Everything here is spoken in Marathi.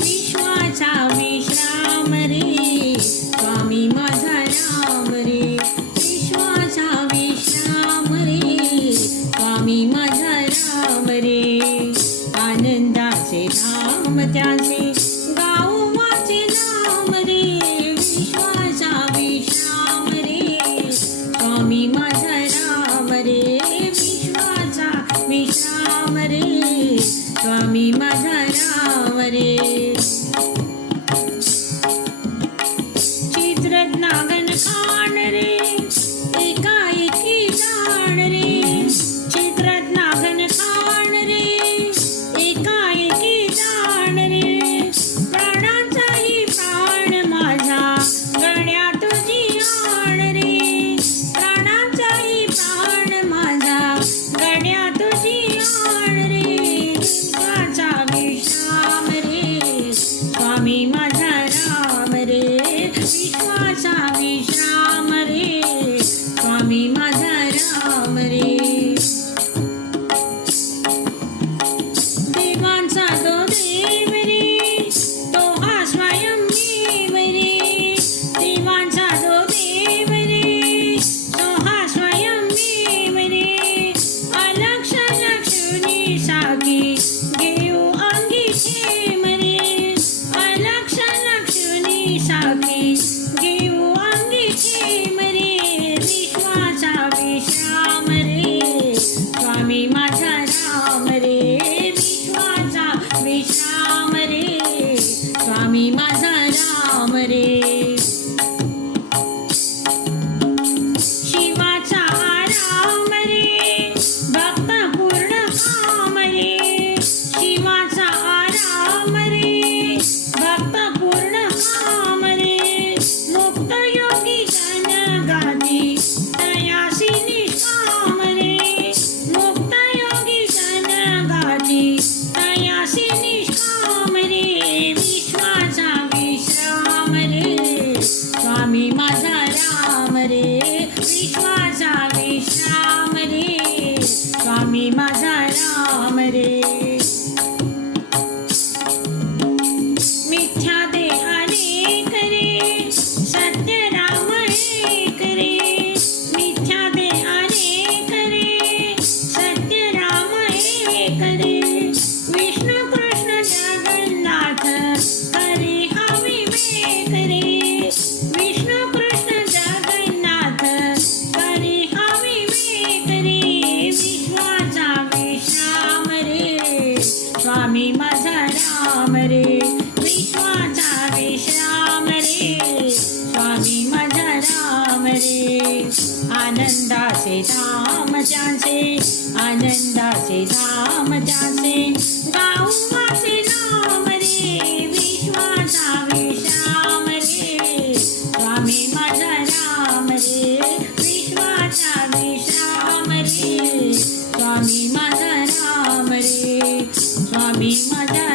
विश्वाचा विश्राम रे स्वामी माझा राम रे. विश्वाचा विश्राम रे स्वामी माझा राम रे स्वामी माझा राम रे देवांचा तो देव रे तो हा स्वयं देव रे. देवांचा तो देव रे तो हा स्वयं देव रे. अलक्ष लक्ष्मी सागी घेऊ अंगी क्षेम रे. अलक्ष लक्ष्मी सागी स्वामी माझा राम रे। रे विश्वाचा विश्राम रे स्वामी माझा राम रे मिथ्या दे अनेक सत्य राम एक रे मिथ्या दे अनेक सत्य राम एक रे विष्णू कृष्ण जगन्नाथ हरे हा विवेक रे विश्राम रे स्वामी माझा राम रे. आनंदाचे धाम त्याचे आनंदाचे धाम त्याचे गाऊ माझे नाम रे विश्वाचा विश्राम रे. स्वामी माझा राम रे विश्वाचा विश्राम रे. स्वामी माझा राम रे स्वामी माझा